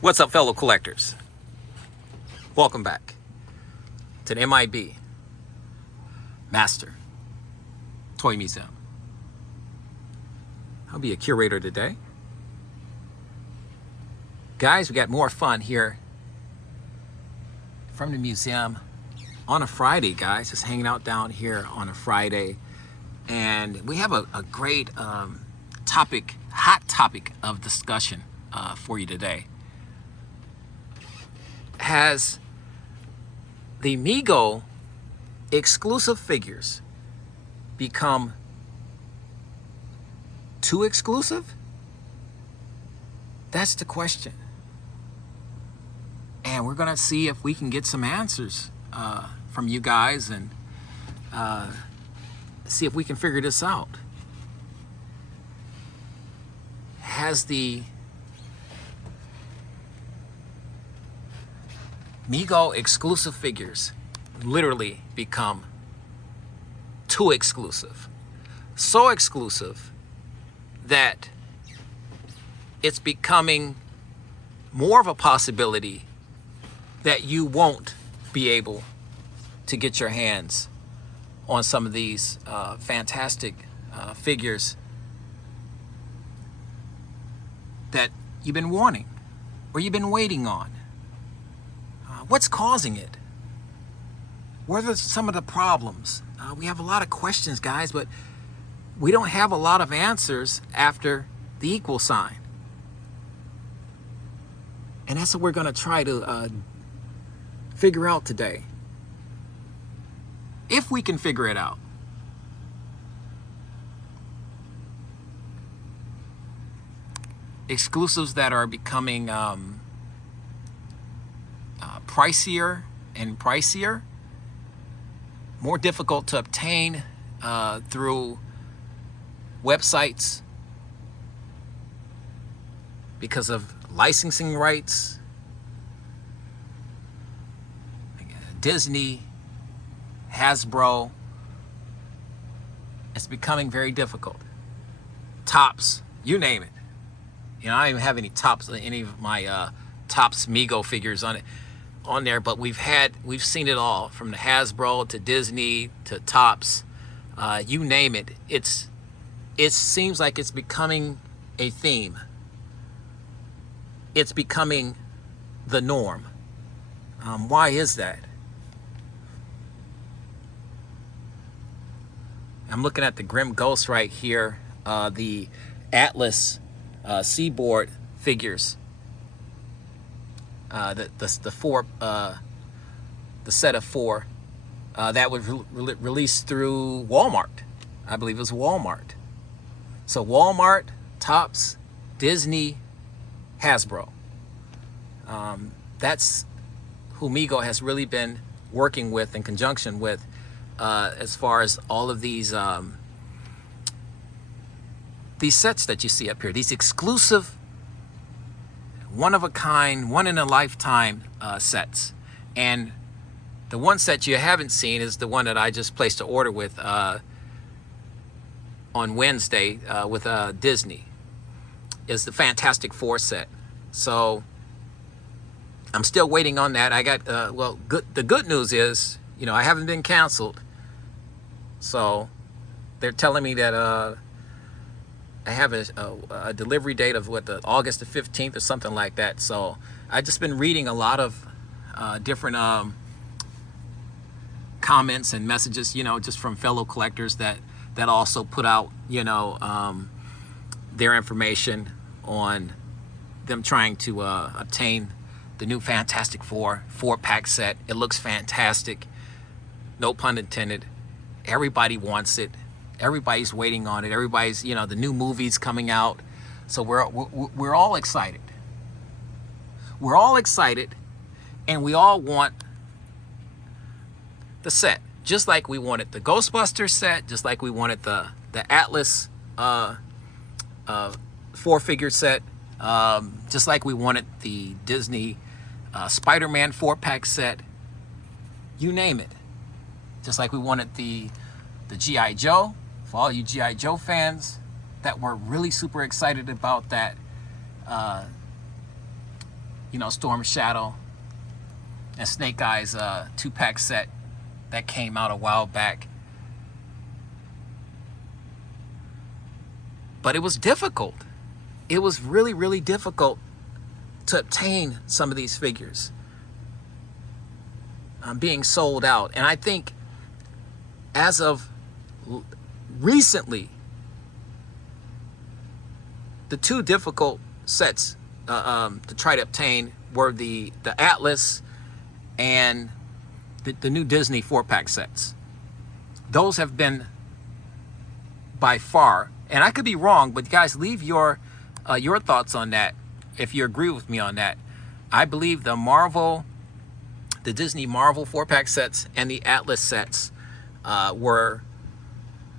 What's up, fellow collectors? Welcome back to the M.I.B. Master Toy Museum. I'll be a curator today. Guys, we got more fun here from the museum on a Friday, guys. Just hanging out down here on a Friday. And we have a great hot topic of discussion for you today. Has the Mego exclusive figures become too exclusive? That's the question. And we're going to see if we can get some answers from you guys and see if we can figure this out. Has the Mego exclusive figures literally become too exclusive? So exclusive that it's becoming more of a possibility that you won't be able to get your hands on some of these fantastic figures that you've been wanting or you've been waiting on. What's causing it? What are some of the problems? We have a lot of questions, guys, but we don't have a lot of answers after the equal sign. And that's what we're going to try to figure out today. If we can figure it out. Exclusives that are becoming pricier and pricier, more difficult to obtain through websites because of licensing rights. Disney, Hasbro, it's becoming very difficult. Tops, you name it. You know, I don't even have any tops, any of my Tops Mego figures on there, but we've seen it all, from the Hasbro to Disney to Tops, you name it. It seems like it's becoming a theme. It's becoming the norm. Why is that? I'm looking at the Grim Ghost right here, the Atlas Seaboard figures. The set of four that was released through Walmart. I believe it was Walmart. So Walmart, Tops, Disney, Hasbro. That's who Mego has really been working with in conjunction with as far as all of these sets that you see up here, these exclusive, one-of-a-kind, one-in-a-lifetime sets. And the one set you haven't seen is the one that I just placed an order with on Wednesday with Disney, is the Fantastic Four set. So I'm still waiting on that. I got, the good news is, you know, I haven't been canceled. So they're telling me that I have a delivery date of August the 15th or something like that. So I've just been reading a lot of different comments and messages, you know, just from fellow collectors that also put out, you know, their information on them trying to obtain the new Fantastic Four 4-pack set. It looks fantastic. No pun intended. Everybody wants it. Everybody's waiting on it. Everybody's, you know, the new movie's coming out. So we're all excited. We're all excited, and we all want the set. Just like we wanted the Ghostbusters set, just like we wanted the Atlas 4-figure set, just like we wanted the Disney Spider-Man 4-pack set. You name it. Just like we wanted the G.I. Joe, for all you G.I. Joe fans that were really super excited about that you know, Storm Shadow and Snake Eyes 2-pack set that came out a while back. But it was difficult. It was really, really difficult to obtain some of these figures being sold out. And I think as of recently, the two difficult sets to try to obtain were the Atlas and the new Disney 4-pack sets. Those have been by far, and I could be wrong, but guys, leave your thoughts on that if you agree with me on that. I believe the Disney Marvel 4-pack sets and the Atlas sets were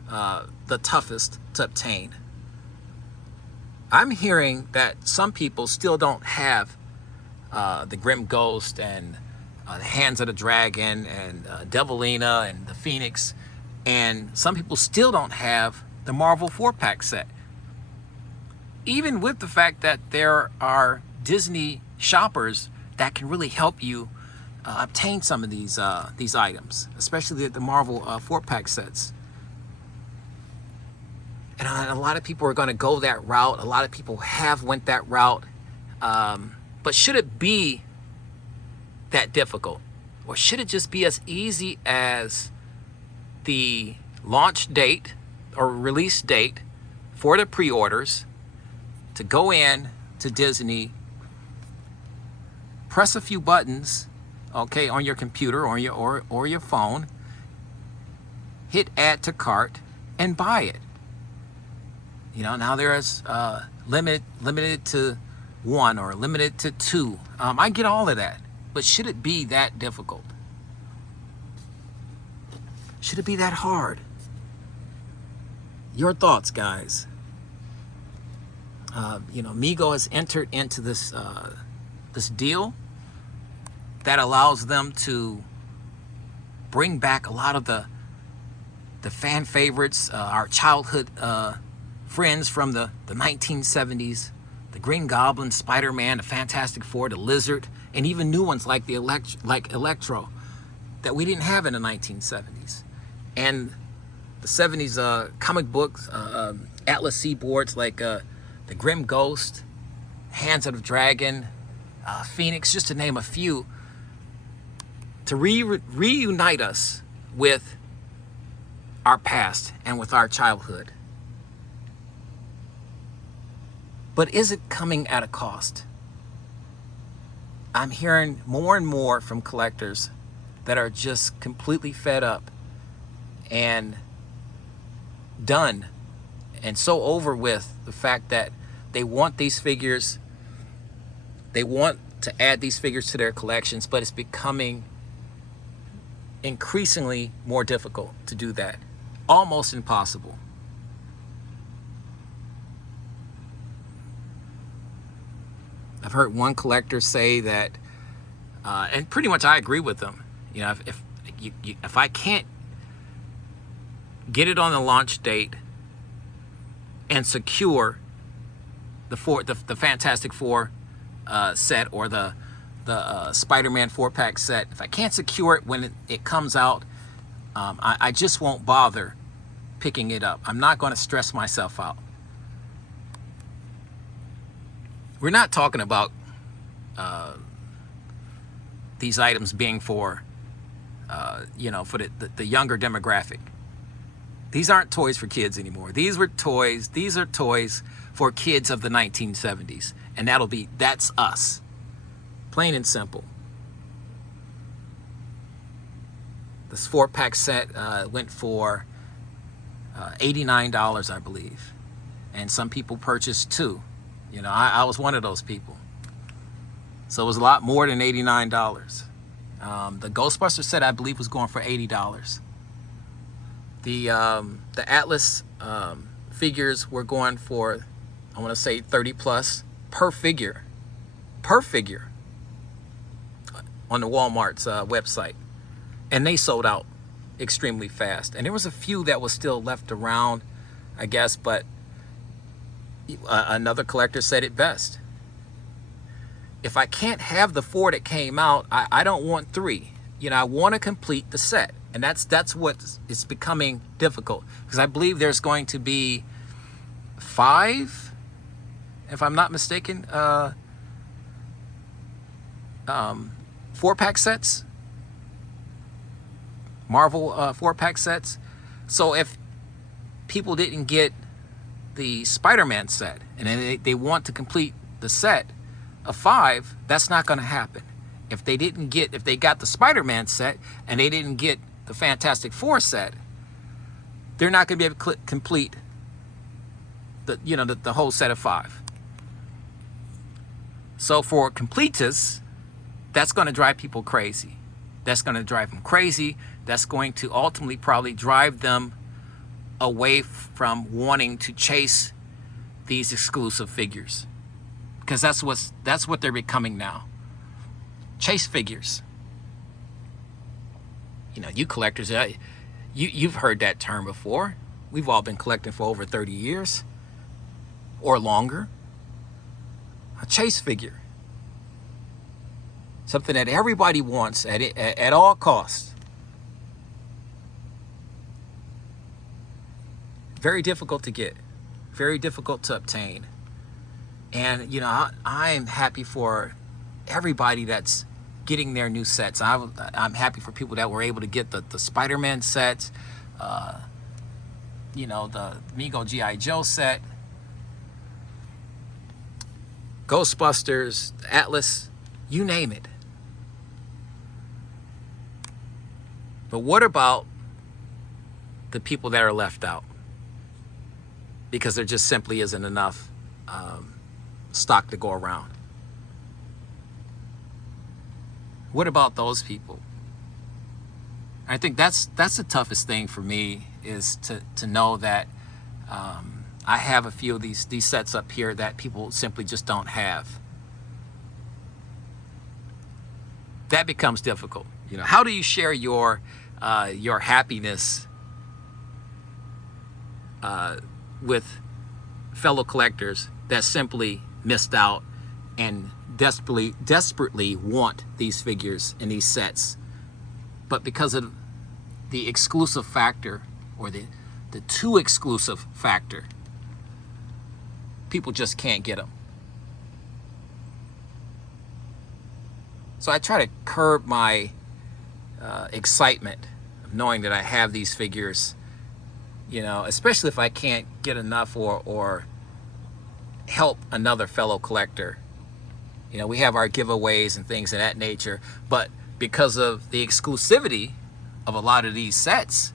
the toughest to obtain. I'm hearing that some people still don't have the Grim Ghost and the Hands of the Dragon and Devilina and the Phoenix, and some people still don't have the Marvel 4-pack set. Even with the fact that there are Disney shoppers that can really help you obtain some of these items, especially the Marvel 4-pack sets. And a lot of people are going to go that route. A lot of people have went that route. But should it be that difficult? Or should it just be as easy as the launch date or release date for the pre-orders, to go in to Disney, press a few buttons, okay, on your computer or your phone, hit add to cart, and buy it? You know, now there's limited to 1 or limited to 2. I get all of that, but should it be that difficult? Should it be that hard? Your thoughts, guys. You know, Mego has entered into this deal that allows them to bring back a lot of the fan favorites, our childhood friends from the 1970s, the Green Goblin, Spider-Man, the Fantastic Four, the Lizard, and even new ones like Electro that we didn't have in the 1970s. And the 70s comic books, Atlas Seaboards like the Grim Ghost, Hands of the Dragon, Phoenix, just to name a few, to reunite us with our past and with our childhood. But is it coming at a cost? I'm hearing more and more from collectors that are just completely fed up and done and so over with the fact that they want these figures, they want to add these figures to their collections, but it's becoming increasingly more difficult to do that. Almost impossible. I've heard one collector say that, and pretty much I agree with them. You know, if I can't get it on the launch date and secure the Fantastic Four set or the Spider-Man 4-pack set, if I can't secure it when it comes out, I just won't bother picking it up. I'm not going to stress myself out. We're not talking about these items being for, you know, for the younger demographic. These aren't toys for kids anymore. These are toys for kids of the 1970s. And that's us. Plain and simple. This 4-pack set went for $89, I believe. And some people purchased 2. You know, I was one of those people. So it was a lot more than $89. The Ghostbuster set, I believe, was going for $80. The Atlas figures were going for, I want to say, 30 plus per figure. Per figure. On the Walmart's website. And they sold out extremely fast. And there was a few that was still left around, I guess, but another collector said it best. if I can't have the 4 that came out, I don't want 3. You know, I want to complete the set. And that's what is becoming difficult, because I believe there's going to be 5, if I'm not mistaken, 4-pack sets, Marvel 4-pack sets. So if people didn't get the Spider-Man set and then they want to complete the set of 5, that's not going to happen. If they got the Spider-Man set and they didn't get the Fantastic Four set, they're not going to be able to complete the whole set of 5. So for completists, that's going to drive people crazy. That's going to drive them crazy. That's going to ultimately probably drive them away from wanting to chase these exclusive figures, because that's what they're becoming now. Chase figures. You know, you collectors, you've heard that term before. We've all been collecting for over 30 years or longer. A chase figure. Something that everybody wants at all costs. Very difficult to get. Very difficult to obtain. And, you know, I'm happy for everybody that's getting their new sets. I'm happy for people that were able to get the Spider-Man sets, you know, the Mego G.I. Joe set, Ghostbusters, Atlas, you name it. But what about the people that are left out? Because there just simply isn't enough stock to go around. What about those people? I think that's the toughest thing for me, is to know that I have a few of these sets up here that people simply just don't have. That becomes difficult. You know, how do you share your happiness with fellow collectors that simply missed out and desperately want these figures and these sets, but because of the exclusive factor, or the too exclusive factor, people just can't get them? So I try to curb my excitement of knowing that I have these figures, you know, especially if I can't get enough or help another fellow collector. You know, we have our giveaways and things of that nature, but because of the exclusivity of a lot of these sets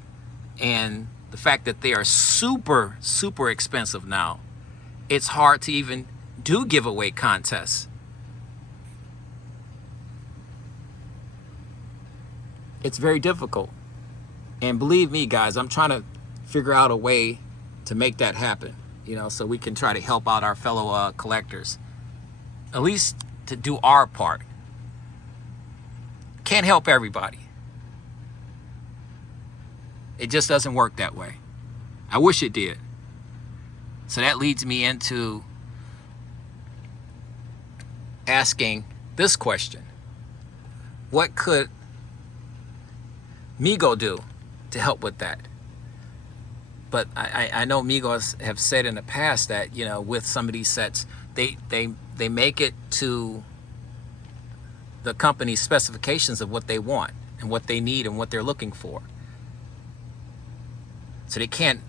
and the fact that they are super, super expensive now, it's hard to even do giveaway contests. It's very difficult. And believe me, guys, I'm trying to figure out a way to make that happen, you know, so we can try to help out our fellow collectors, at least to do our part. Can't help everybody. It just doesn't work that way. I wish it did. So that leads me into asking this question: what could Mego do to help with that? But I know Migos have said in the past that, you know, with some of these sets, they make it to the company's specifications of what they want and what they need and what they're looking for. So they can't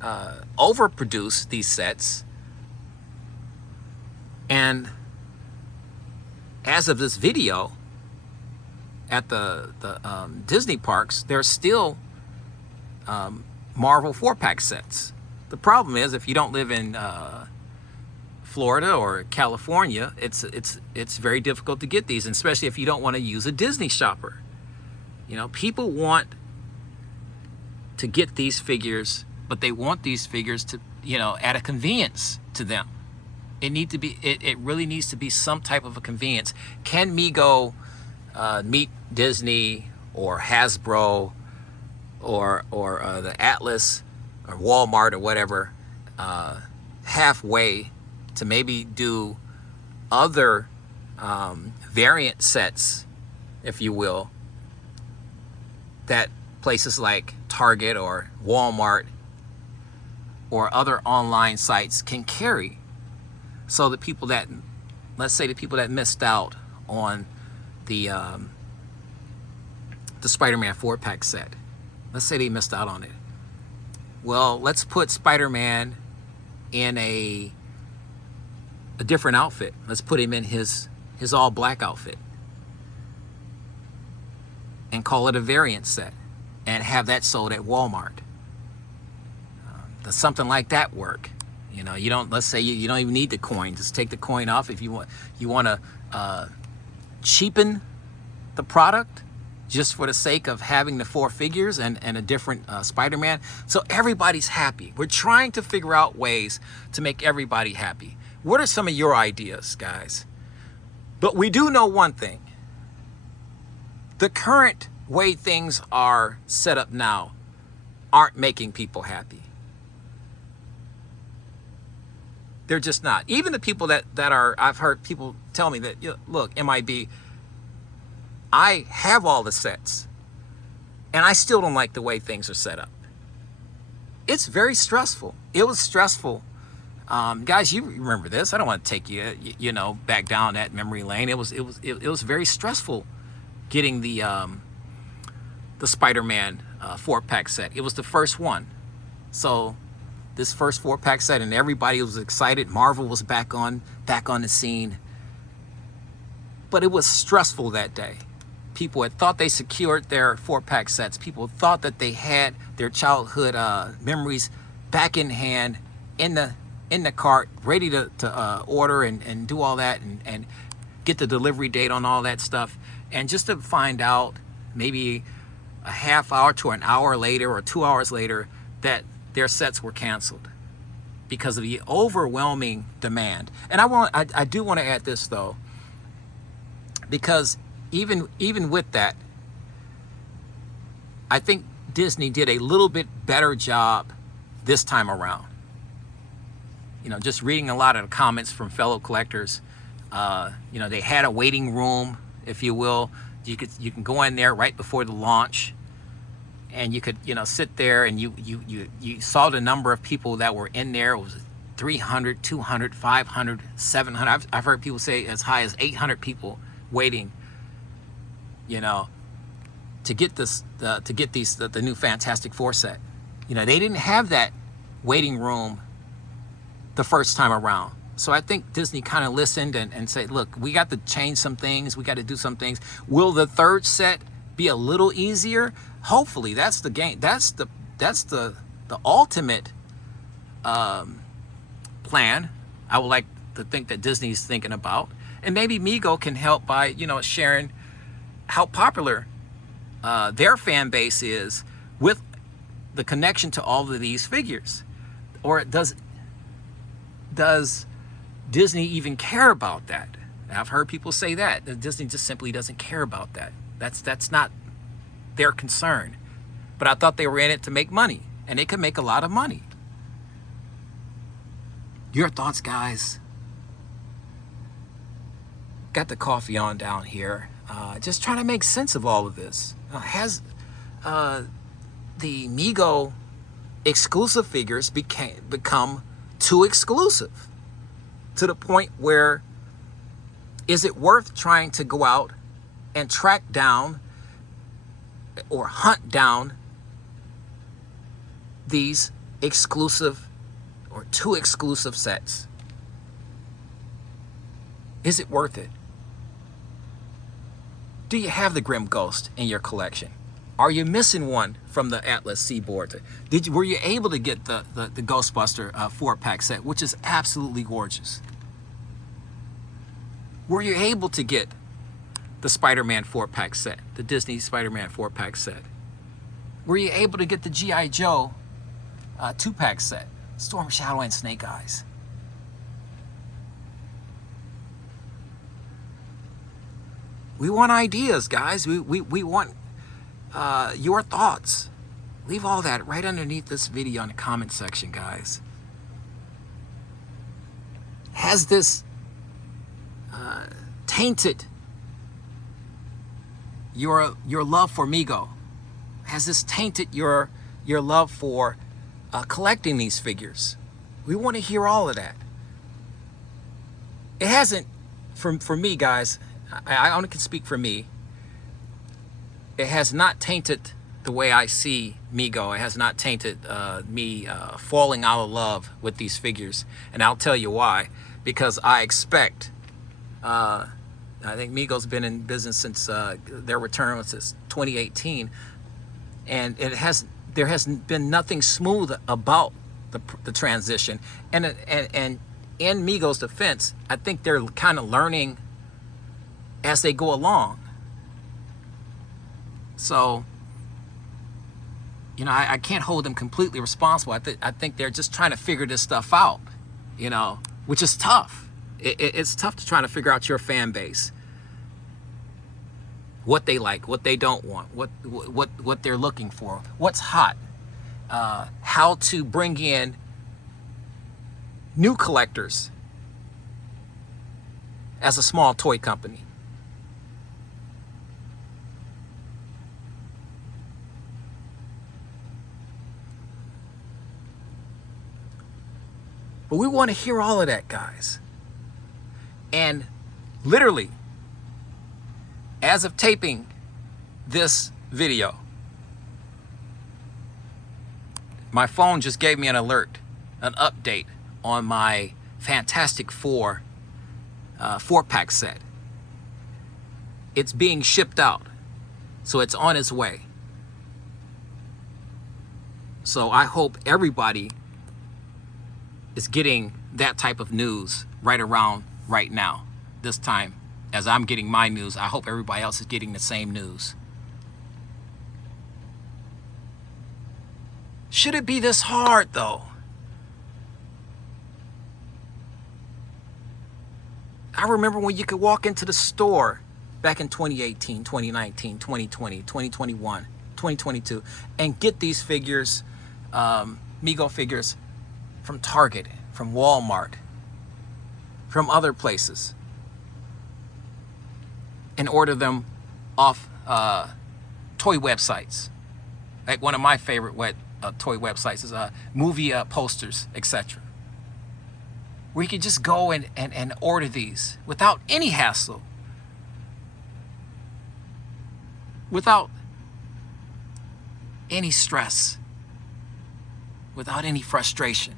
overproduce these sets. And as of this video, at the Disney parks, there's still Marvel 4-pack sets. The problem is, if you don't live in Florida or California, it's very difficult to get these, and especially if you don't want to use a Disney shopper. You know, people want to get these figures, but they want these figures to, you know, at a convenience to them. It really needs to be some type of a convenience. Can Mego meet Disney or Hasbro or the Atlas or Walmart or whatever halfway to maybe do other variant sets, if you will, that places like Target or Walmart or other online sites can carry. So the people that, let's say the people that missed out on the Spider-Man 4-pack set, let's say they missed out on it. Well, let's put Spider-Man in a different outfit. Let's put him in his all black outfit and call it a variant set and have that sold at Walmart. Does something like that work? You know, you don't, let's say you don't even need the coin. Just take the coin off. If you want to cheapen the product just for the sake of having the 4 figures and a different Spider-Man. So everybody's happy. We're trying to figure out ways to make everybody happy. What are some of your ideas, guys? But we do know one thing. The current way things are set up now aren't making people happy. They're just not. Even the people that are, I've heard people tell me that, look, M.I.B, I have all the sets and I still don't like the way things are set up. It's very stressful. It was stressful. Guys, you remember this. I don't want to take you, back down that memory lane. It was very stressful getting the Spider-Man 4-pack set. It was the first one. So this first 4-pack set, and everybody was excited. Marvel was back on the scene. But it was stressful that day. People had thought they secured their 4-pack sets. People thought that they had their childhood memories back in hand, in the cart, ready to order and do all that and get the delivery date on all that stuff. And just to find out maybe a half hour to an hour later or 2 hours later that their sets were canceled because of the overwhelming demand. And I do want to add this though, because even with that, I think Disney did a little bit better job this time around. Just reading a lot of the comments from fellow collectors, they had a waiting room, if you will. You can go in there right before the launch, and you could sit there, and you saw the number of people that were in there. It was 300, 200, 500, 700. I've heard people say as high as 800 people waiting, to get the new Fantastic Four set. They didn't have that waiting room the first time around. So I think Disney kind of listened and said, look, we got to change some things. We got to do some things. Will the third set be a little easier? Hopefully. That's the game. That's the ultimate plan. I would like to think that Disney's thinking about. And maybe Mego can help by, sharing how popular their fan base is with the connection to all of these figures. Or does Disney even care about that? I've heard people say that Disney just simply doesn't care about that. That's not their concern. But I thought they were in it to make money, and they could make a lot of money. Your thoughts, guys? Got the coffee on down here. Just trying to make sense of all of this. Has the Mego exclusive figures become too exclusive to the point where is it worth trying to go out and track down or hunt down these exclusive or too exclusive sets? Is it worth it? Do you have the Grim Ghost in your collection? Are you missing one from the Atlas Seaboard? Were you able to get the Ghostbuster 4-pack set, which is absolutely gorgeous? Were you able to get the Spider-Man 4-pack set, the Disney Spider-Man 4-pack set? Were you able to get the G.I. Joe 2-pack set, Storm Shadow and Snake Eyes? We want ideas, guys. We want your thoughts. Leave all that right underneath this video in the comment section, guys. Has this tainted your love for Mego? Has this tainted your love for collecting these figures? We want to hear all of that. It hasn't, for me, guys, I only can speak for me. It has not tainted the way I see Mego. It has not tainted me falling out of love with these figures. And I'll tell you why. Because I expect, I think Mego's been in business since their return since 2018. And there has been nothing smooth about the transition. And in Mego's defense, I think they're kind of learning as they go along. So, you know, I can't hold them completely responsible. I think they're just trying to figure this stuff out, you know, which is tough. It's tough to try to figure out your fan base, what they like, what they don't want, what they're looking for, what's hot, how to bring in new collectors as a small toy company. But we want to hear all of that, guys. And literally, as of taping this video, my phone just gave me an alert, an update on my Fantastic Four 4-pack set. It's being shipped out, so it's on its way. So I hope everybody is getting that type of news right now. This time, as I'm getting my news, I hope everybody else is getting the same news. Should it be this hard, though? I remember when you could walk into the store back in 2018, 2019, 2020, 2021, 2022, and get these figures, Mego figures, from Target, from Walmart, from other places, and order them off toy websites. Like one of my favorite toy websites is movie posters, etc. Where you could just go and order these without any hassle, without any stress, without any frustration.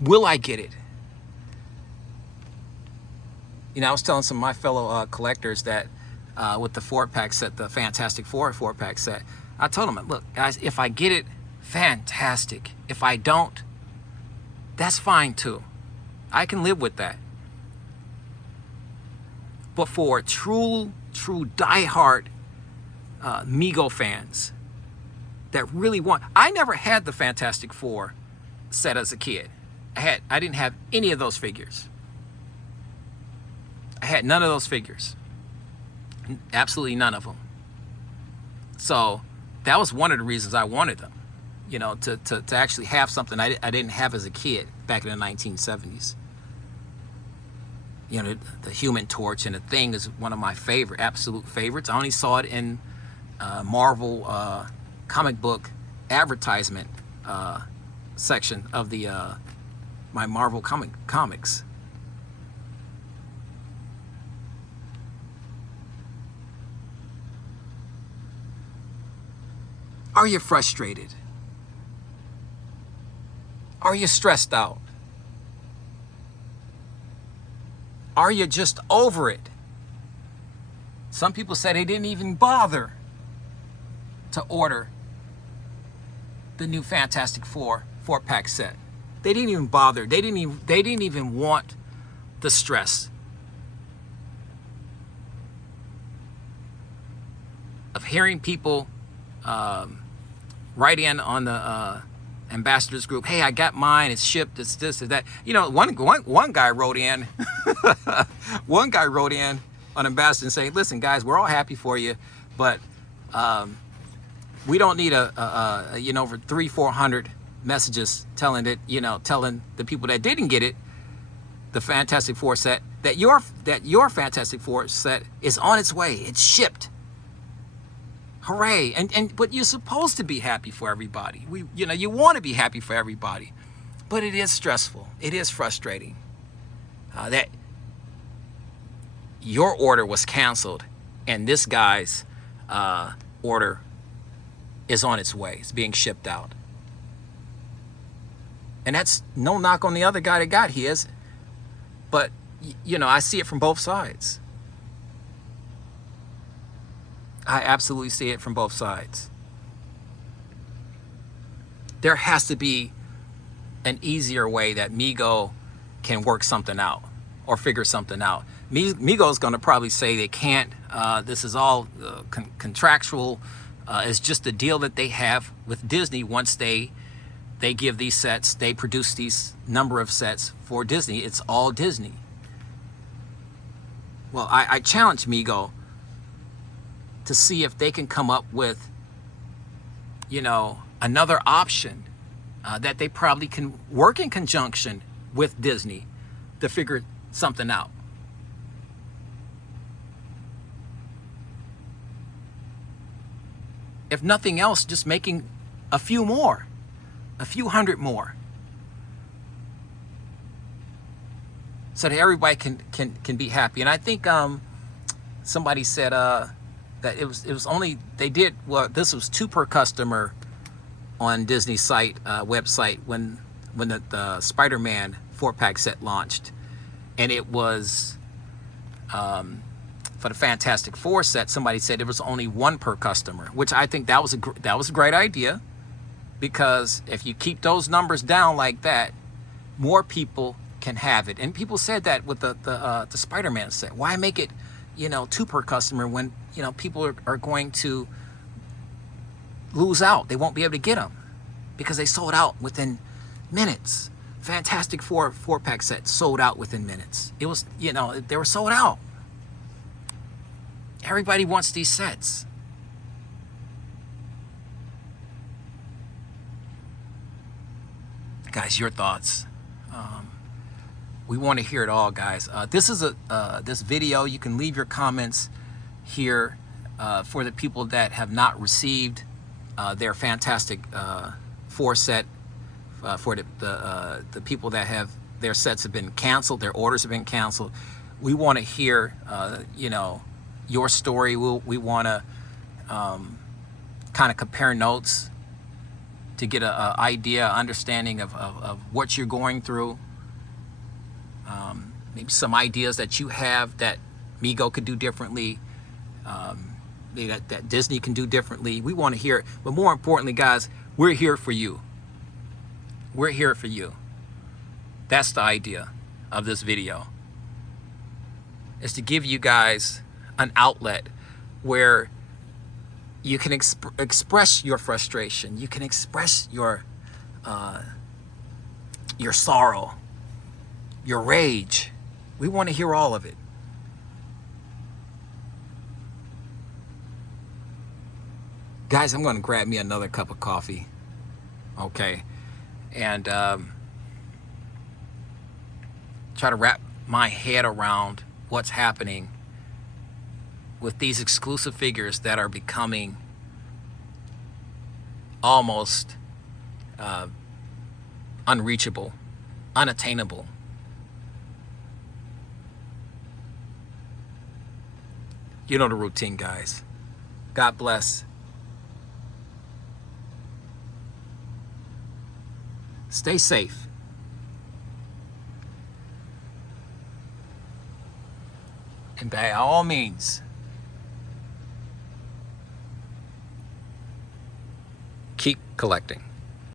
Will I get it? You know, I was telling some of my fellow collectors that with the 4-pack set, the Fantastic Four 4-pack set, I told them, look, guys, if I get it, fantastic. If I don't, that's fine too. I can live with that. But for true diehard Mego fans that really want, I never had the Fantastic Four set as a kid. I didn't have any of those figures. I had none of those figures. Absolutely none of them. So that was one of the reasons I wanted them. You know, to actually have something I didn't have as a kid back in the 1970s. You know, the Human Torch and the Thing is one of my absolute favorites. I only saw it in Marvel comic book advertisement section of the my Marvel comics. Are you frustrated? Are you stressed out? Are you just over it? Some people said they didn't even bother to order the new Fantastic Four 4-pack set. They didn't even bother. They didn't even want the stress of hearing people write in on the ambassadors group. Hey, I got mine. It's shipped. It's this. It's that. You know, one guy wrote in. One guy wrote in on ambassador and saying, "Listen, guys, we're all happy for you, but we don't need over 300-400 messages telling the people that didn't get it, the Fantastic Four set, that your Fantastic Four set is on its way. It's shipped. Hooray! But you're supposed to be happy for everybody. You want to be happy for everybody, but it is stressful. It is frustrating that your order was canceled and this guy's order is on its way. It's being shipped out. And that's no knock on the other guy that got his, but I see it from both sides. I absolutely see it from both sides. There has to be an easier way that Mego can work something out or figure something out. Mego's going to probably say they can't. This is all contractual. It's just a deal that they have with Disney. Once they give these sets, they produce these number of sets for Disney. It's all Disney. Well, I challenge Mego to see if they can come up with, another option that they probably can work in conjunction with Disney to figure something out. If nothing else, just making a few hundred more, so that everybody can be happy. And I think somebody said that it was only this was 2 per customer on Disney's website when the Spider-Man 4-pack set launched, and it was for the Fantastic Four set. Somebody said it was only 1 per customer, which I think that was a great idea, because if you keep those numbers down like that, more people can have it. And people said that with the Spider-Man set. Why make it 2 per customer when people are going to lose out? They won't be able to get them because they sold out within minutes. Fantastic Four 4-pack set sold out within minutes. It was they were sold out. Everybody wants these sets. Guys, your thoughts. We want to hear it all, guys. This is this video. You can leave your comments here for the people that have not received their Fantastic Four set. For the people that have their sets have been canceled, their orders have been canceled. We want to hear your story. We want to kind of compare notes to get an idea, understanding of what you're going through. Maybe some ideas that you have that Mego could do differently, that Disney can do differently. We want to hear it. But more importantly, guys, we're here for you. We're here for you. That's the idea of this video, is to give you guys an outlet where you can express your frustration. You can express your sorrow, your rage. We want to hear all of it. Guys, I'm going to grab me another cup of coffee. Okay. And try to wrap my head around what's happening with these exclusive figures that are becoming almost unreachable, unattainable. You know the routine, guys. God bless. Stay safe. And by all means, keep collecting.